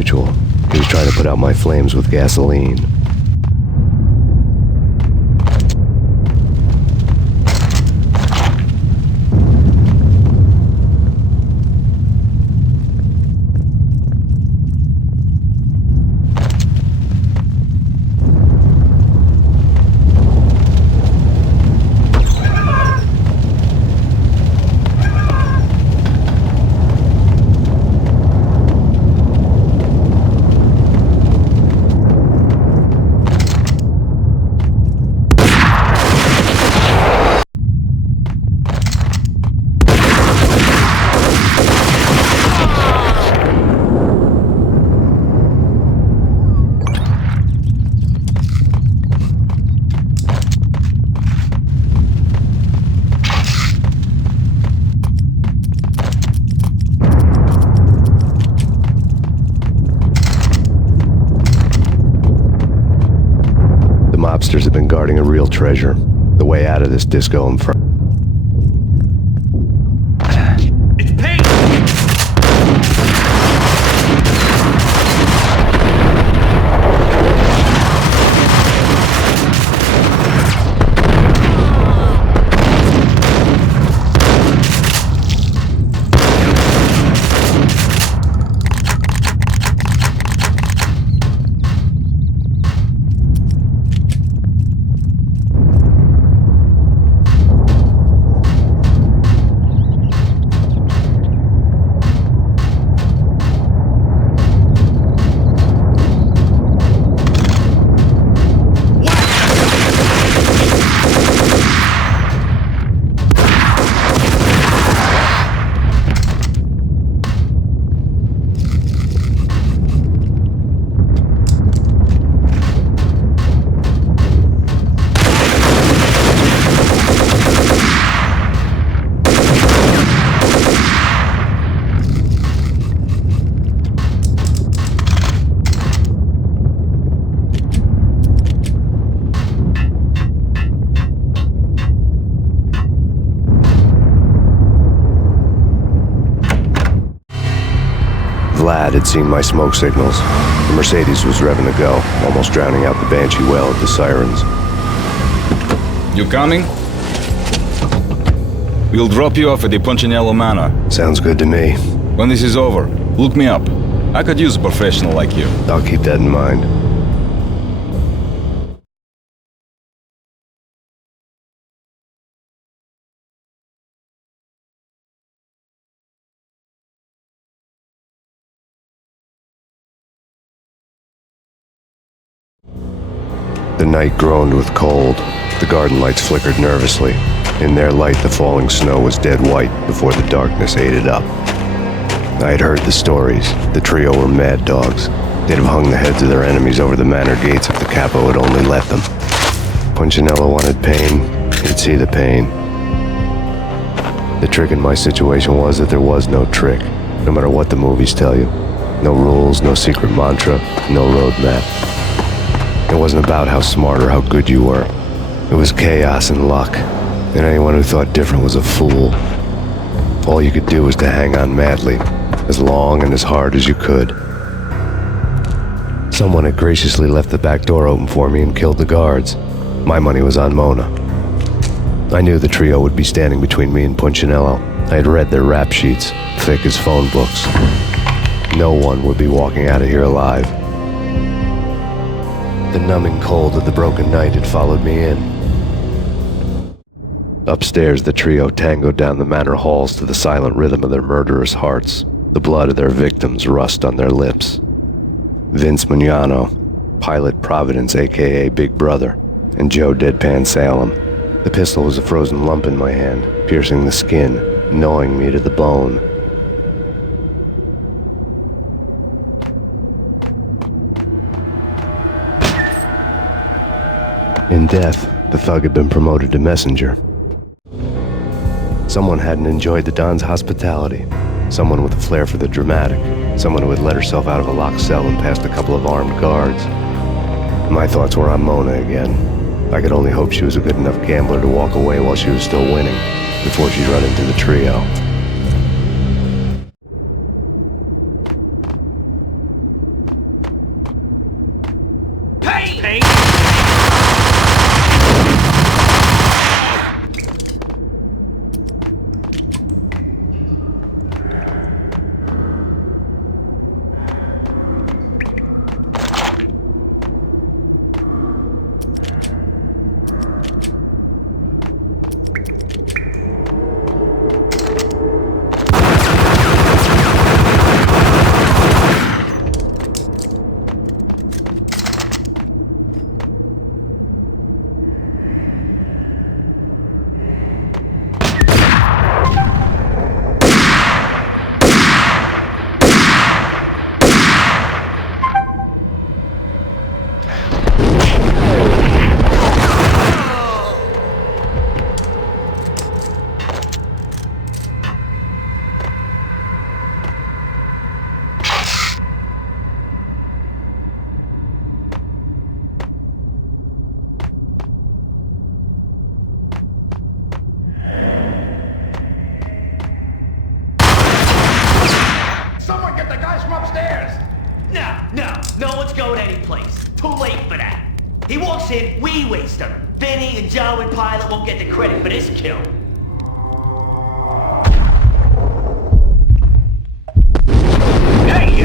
mutual. He was trying to put out my flames with gasoline. Mobsters have been guarding a real treasure. The way out of this disco in front. It's Payne! Vlad had seen my smoke signals. The Mercedes was revving to go, almost drowning out the Banshee wail of the sirens. You coming? We'll drop you off at the Punchinello Manor. Sounds good to me. When this is over, look me up. I could use a professional like you. I'll keep that in mind. The night groaned with cold. The garden lights flickered nervously. In their light, the falling snow was dead white before the darkness ate it up. I had heard the stories. The trio were mad dogs. They'd have hung the heads of their enemies over the manor gates if the capo had only let them. Punchinello wanted Payne. He'd see the pain. The trick in my situation was that there was no trick, no matter what the movies tell you. No rules, no secret mantra, no roadmap. It wasn't about how smart or how good you were. It was chaos and luck, and anyone who thought different was a fool. All you could do was to hang on madly, as long and as hard as you could. Someone had graciously left the back door open for me and killed the guards. My money was on Mona. I knew the trio would be standing between me and Punchinello. I had read their rap sheets, thick as phone books. No one would be walking out of here alive. The numbing cold of the broken night had followed me in. Upstairs, the trio tangoed down the manor halls to the silent rhythm of their murderous hearts, the blood of their victims rust on their lips. Vince Mignano, Pilot Providence aka Big Brother, and Joe Deadpan Salem. The pistol was a frozen lump in my hand, piercing the skin, gnawing me to the bone. In death, the thug had been promoted to messenger. Someone hadn't enjoyed the Don's hospitality. Someone with a flair for the dramatic. Someone who had let herself out of a locked cell and past a couple of armed guards. My thoughts were on Mona again. I could only hope she was a good enough gambler to walk away while she was still winning, before she'd run into the trio. Payne? Someone get the guys from upstairs! No one's going anyplace. Too late for that. He walks in, we waste him. Vinny and Joe and Pilot won't get the credit for this kill. Hey,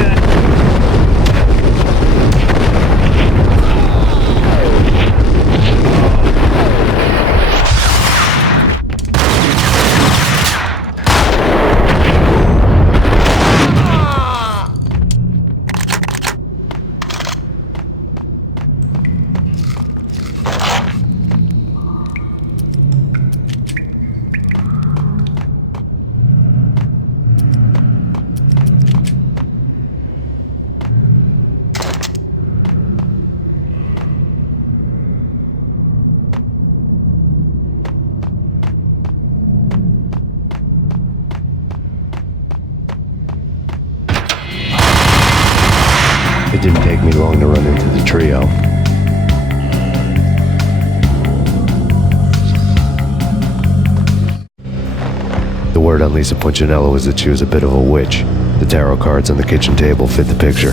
It didn't take me long to run into the trio. The word on Lisa Punchinello was that she was a bit of a witch. The tarot cards on the kitchen table fit the picture.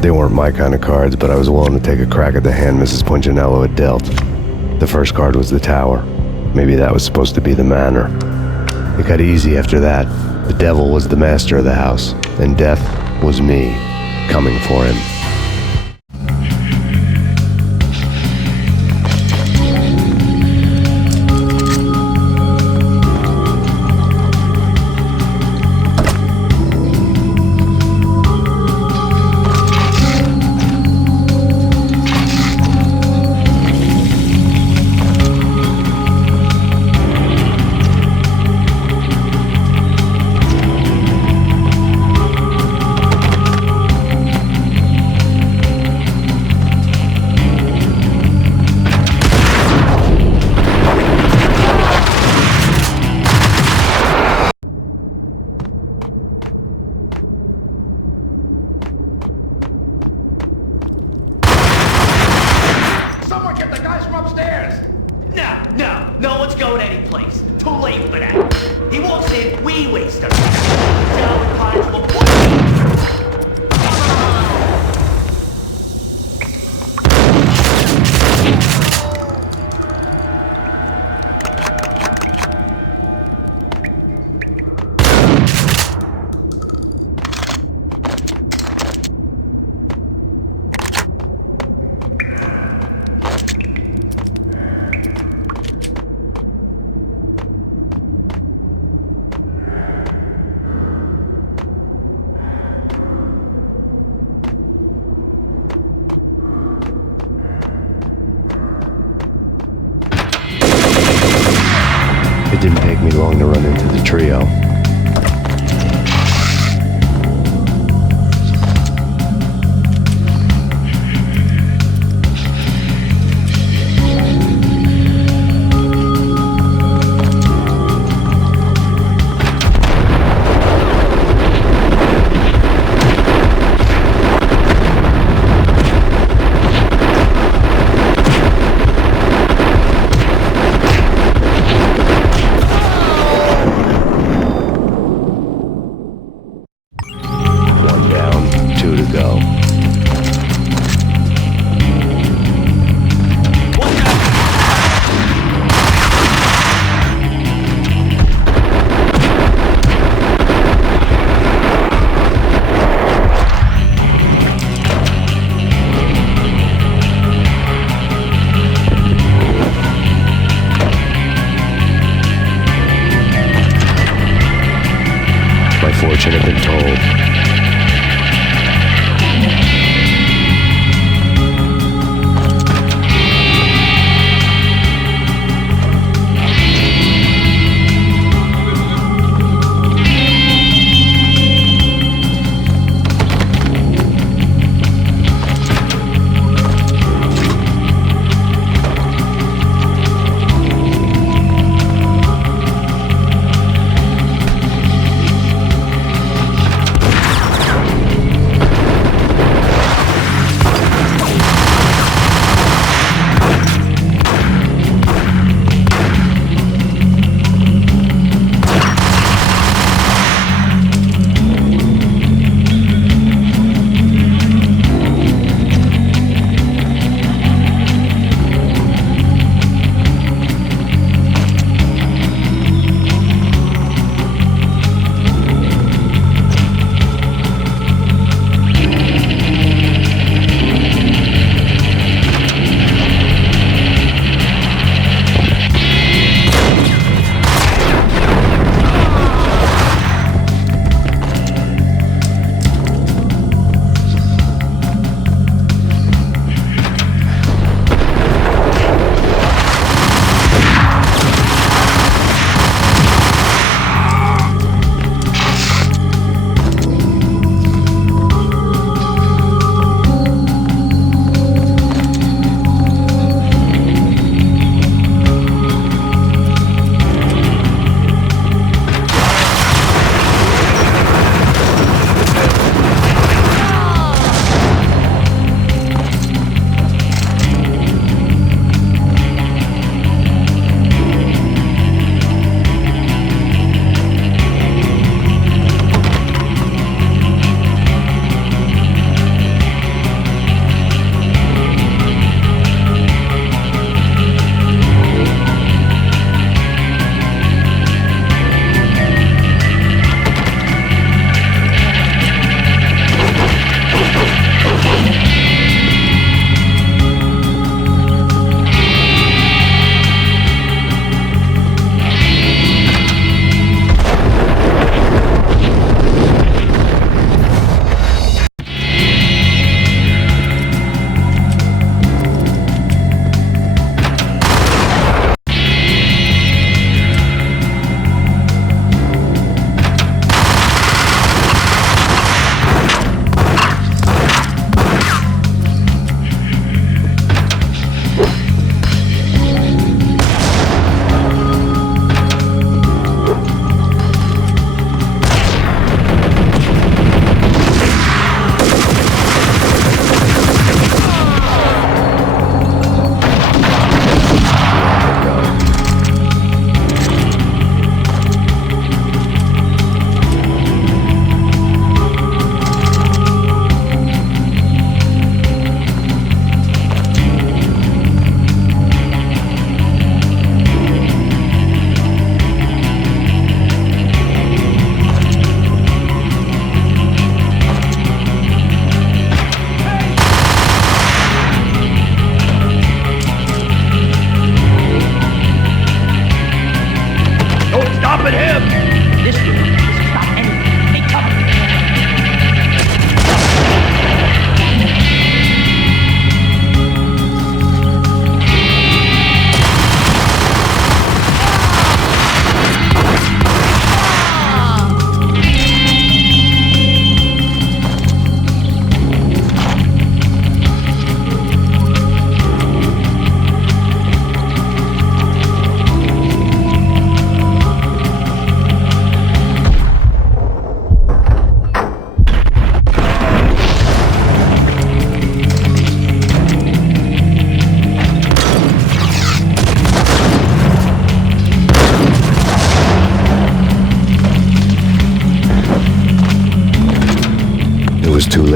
They weren't my kind of cards, but I was willing to take a crack at the hand Mrs. Punchinello had dealt. The first card was the Tower. Maybe that was supposed to be the manor. It got easy after that. The devil was the master of the house, and death was me, coming for him. Someone get the guys from upstairs! No one's going anyplace. Too late for that. He walks in, we waste him. Joe and Pilot will put It didn't take me long to run into the trio.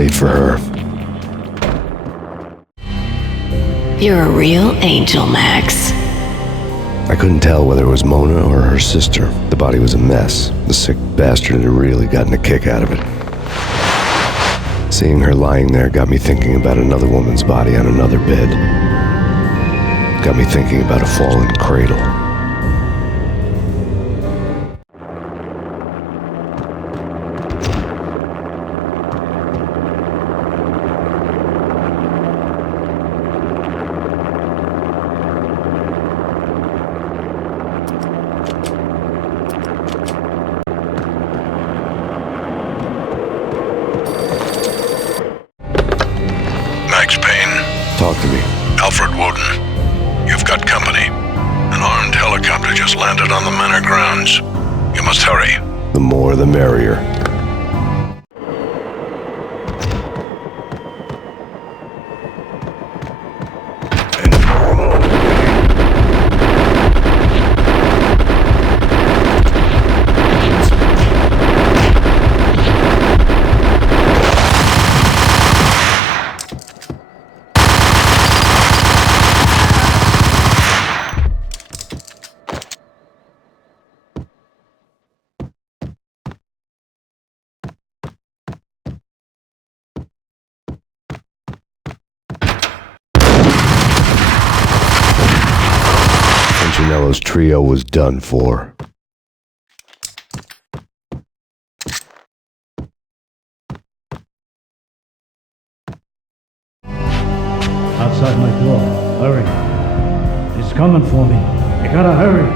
late for her. You're a real angel, Max. I couldn't tell whether it was Mona or her sister. The body was a mess. The sick bastard had really gotten a kick out of it. Seeing her lying there got me thinking about another woman's body on another bed. Got me thinking about a fallen cradle. Max Payne. Talk to me. Alfred Woden. You've got company. An armed helicopter just landed on the manor grounds. You must hurry. The more the merrier. Punchinello's trio was done for. Outside my door. Hurry. He's coming for me. You gotta hurry.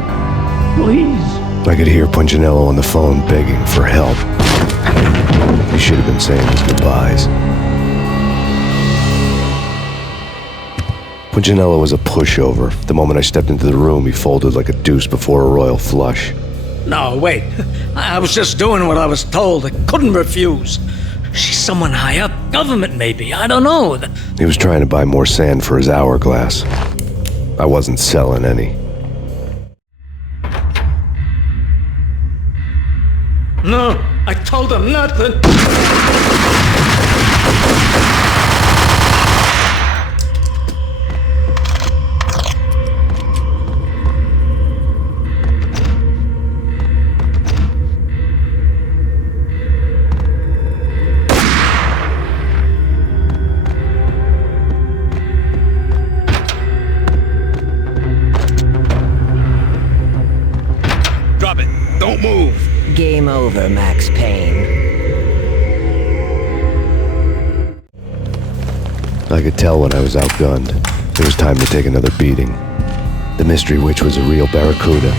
Please. I could hear Punchinello on the phone begging for help. He should have been saying his goodbyes. Punchinello was a pushover. The moment I stepped into the room, he folded like a deuce before a royal flush. No, wait. I was just doing what I was told. I couldn't refuse. She's someone high up. Government, maybe. I don't know. He was trying to buy more sand for his hourglass. I wasn't selling any. No, I told him nothing. Drop it. Don't move. Game over, Max Payne. I could tell when I was outgunned. It was time to take another beating. The mystery witch was a real barracuda.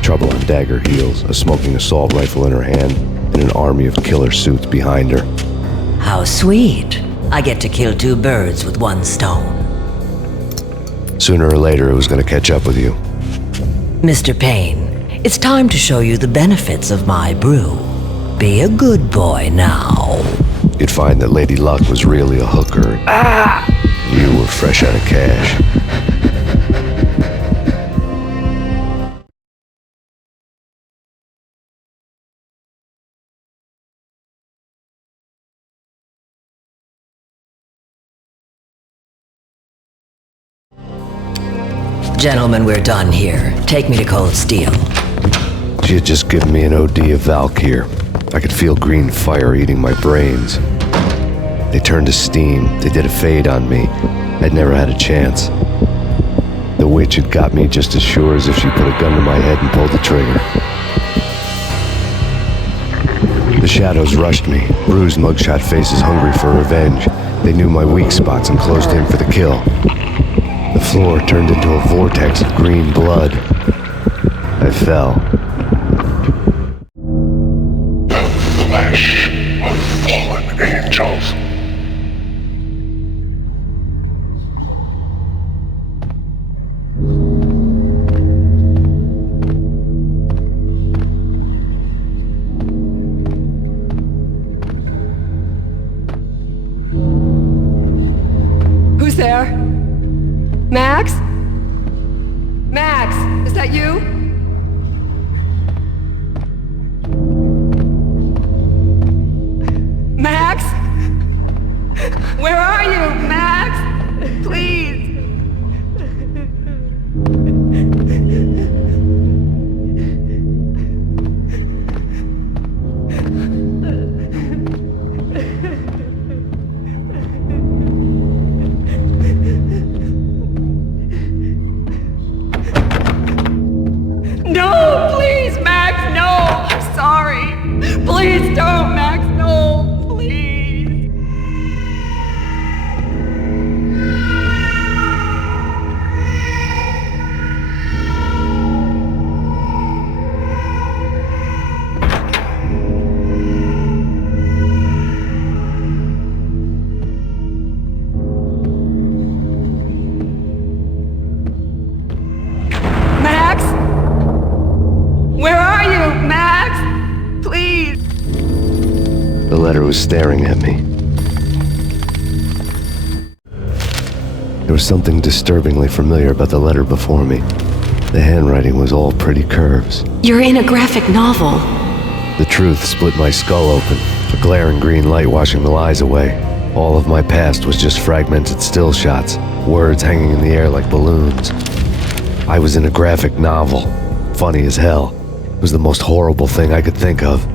Trouble on dagger heels, a smoking assault rifle in her hand, and an army of killer suits behind her. How sweet. I get to kill two birds with one stone. Sooner or later, it was going to catch up with you. Mr. Payne, it's time to show you the benefits of my brew. Be a good boy now. You'd find that Lady Luck was really a hooker. You were fresh out of cash. Gentlemen, we're done here. Take me to Cold Steel. She had just given me an OD of Valkyre. I could feel green fire eating my brains. They turned to steam. They did a fade on me. I'd never had a chance. The witch had got me just as sure as if she put a gun to my head and pulled the trigger. The shadows rushed me, bruised mugshot faces hungry for revenge. They knew my weak spots and closed in for the kill. The floor turned into a vortex of green blood. I fell. The flesh of fallen angels. Who's there? Max? Max, is that you? Max? Where are you, Max? Please. No, please, Max, no. I'm sorry. Please don't, Max, no. Please. Max? Where are you, Max? Please. The letter was staring at me. There was something disturbingly familiar about the letter before me. The handwriting was all pretty curves. You're in a graphic novel. The truth split my skull open, a glaring green light washing the lies away. All of my past was just fragmented still shots, words hanging in the air like balloons. I was in a graphic novel. Funny as hell. It was the most horrible thing I could think of.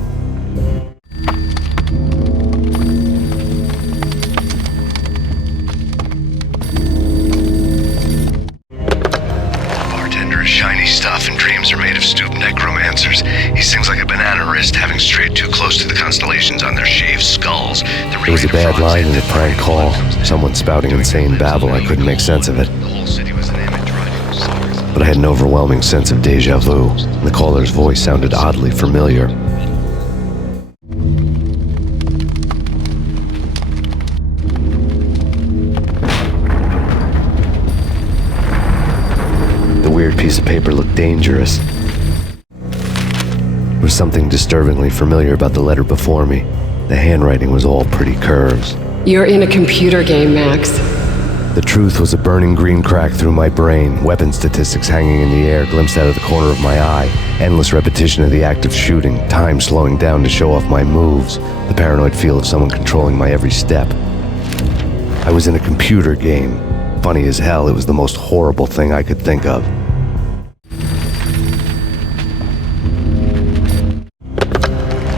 Bartender is shiny stuff and dreams are made of stoop necromancers. He sings like a banana wrist, having strayed too close to the constellations on their shaved skulls. It was a bad line in a prank call. Someone spouting insane babble. I couldn't make sense of it. But I had an overwhelming sense of deja vu. The caller's voice sounded oddly familiar. The weird piece of paper looked dangerous. There was something disturbingly familiar about the letter before me. The handwriting was all pretty curves. You're in a computer game, Max. The truth was a burning green crack through my brain, weapon statistics hanging in the air, glimpsed out of the corner of my eye, endless repetition of the act of shooting, time slowing down to show off my moves, the paranoid feel of someone controlling my every step. I was in a computer game. Funny as hell, it was the most horrible thing I could think of.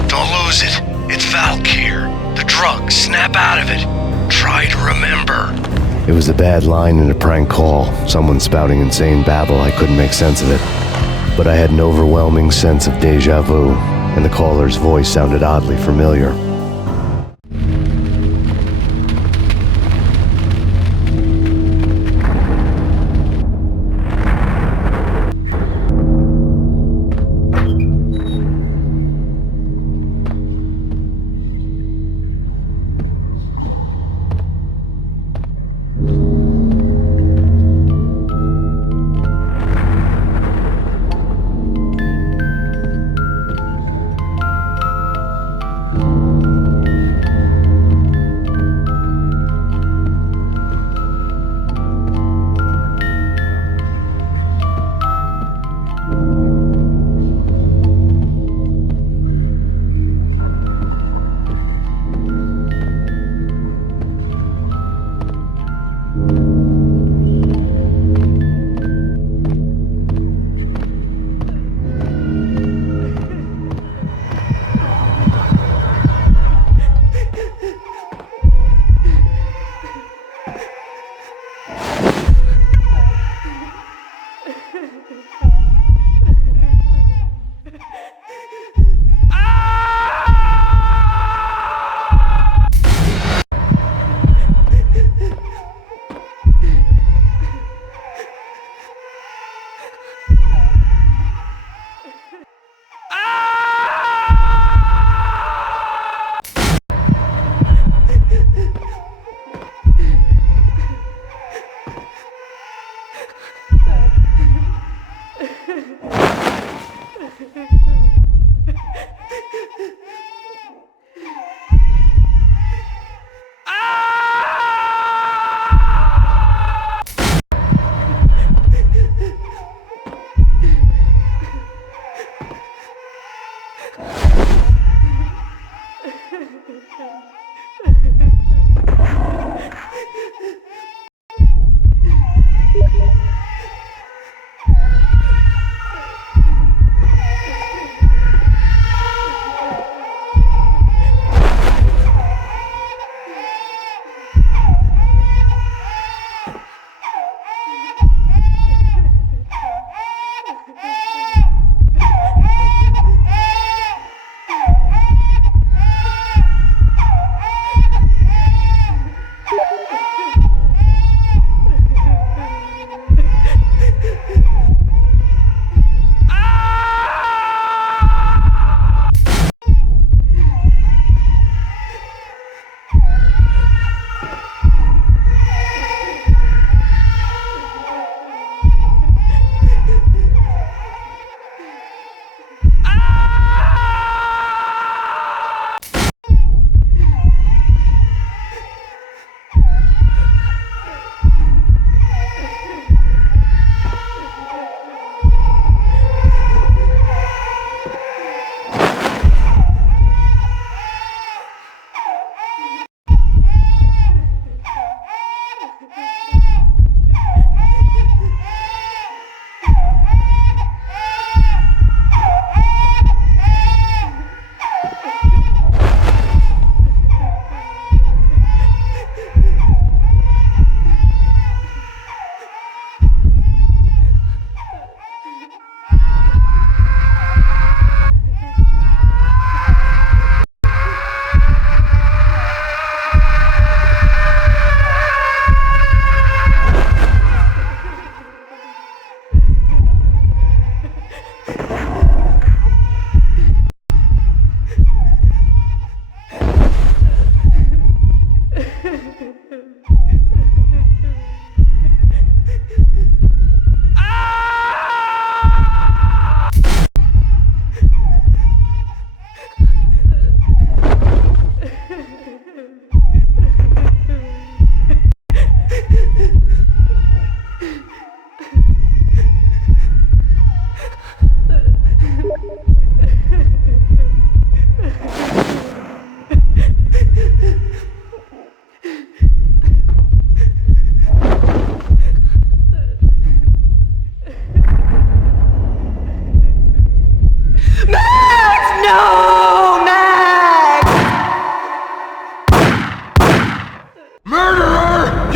Don't lose it. It's Valkyre. The drug. Snap out of it. Try to remember. It was a bad line in a prank call, someone spouting insane babble. I couldn't make sense of it. But I had an overwhelming sense of deja vu, and the caller's voice sounded oddly familiar.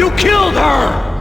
You killed her!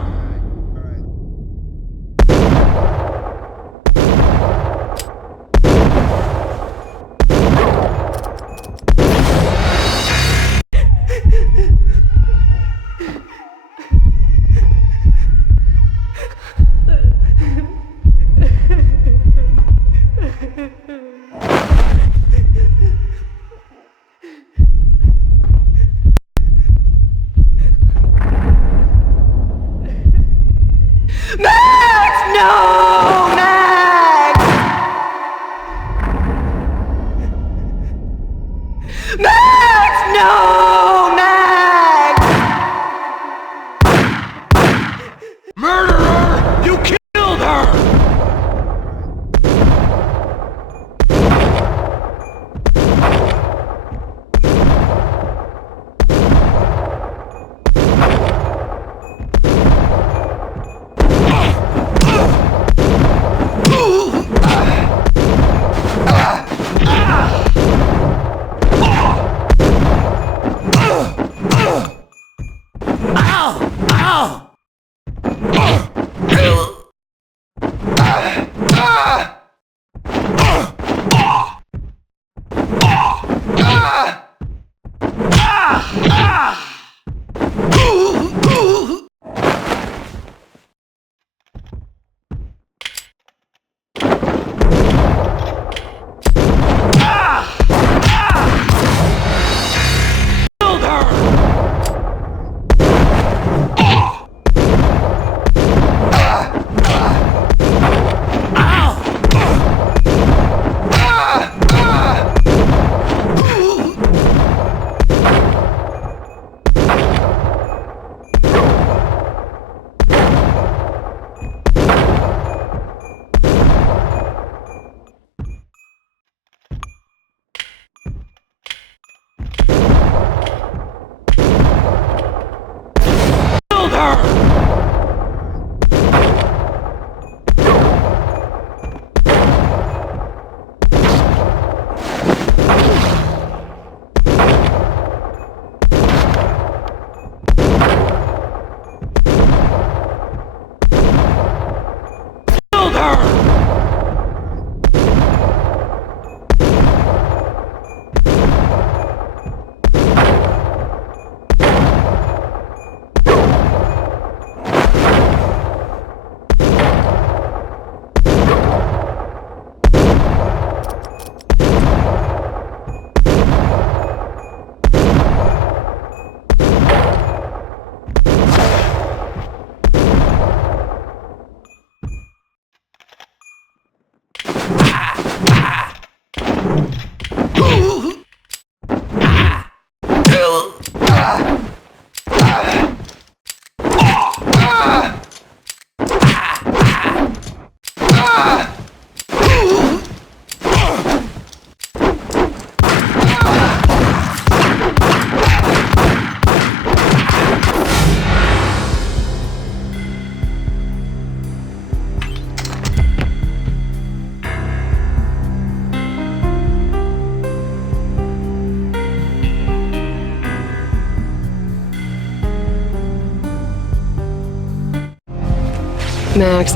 Max,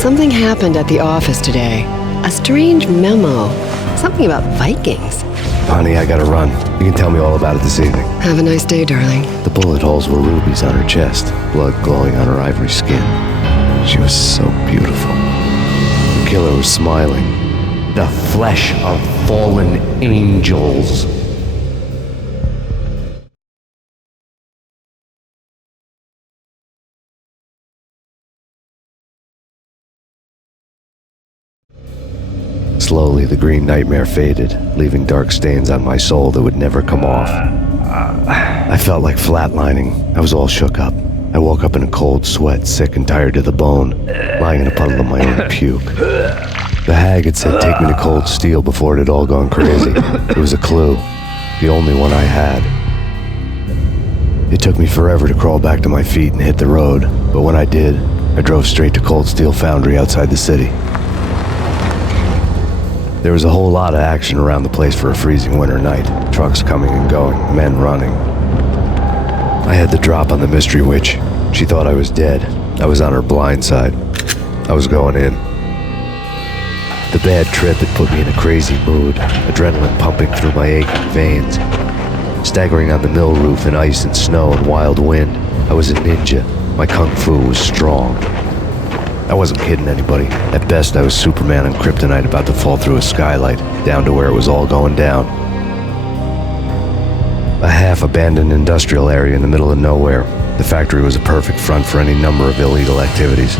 something happened at the office today. A strange memo. Something about Vikings. Honey, I gotta run. You can tell me all about it this evening. Have a nice day, darling. The bullet holes were rubies on her chest, blood glowing on her ivory skin. She was so beautiful. The killer was smiling. The flesh of fallen angels. Slowly, the green nightmare faded, leaving dark stains on my soul that would never come off. I felt like flatlining. I was all shook up. I woke up in a cold sweat, sick and tired to the bone, lying in a puddle of my own puke. The hag had said take me to Cold Steel before it had all gone crazy. It was a clue, the only one I had. It took me forever to crawl back to my feet and hit the road, but when I did, I drove straight to Cold Steel Foundry outside the city. There was a whole lot of action around the place for a freezing winter night. Trucks coming and going, men running. I had the drop on the mystery witch. She thought I was dead. I was on her blind side. I was going in. The bad trip had put me in a crazy mood, adrenaline pumping through my aching veins. Staggering on the mill roof in ice and snow and wild wind, I was a ninja. My kung fu was strong. I wasn't kidding anybody. At best, I was Superman on kryptonite about to fall through a skylight, down to where it was all going down. A half-abandoned industrial area in the middle of nowhere. The factory was a perfect front for any number of illegal activities.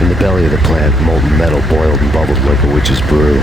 In the belly of the plant, molten metal boiled and bubbled like a witch's brew.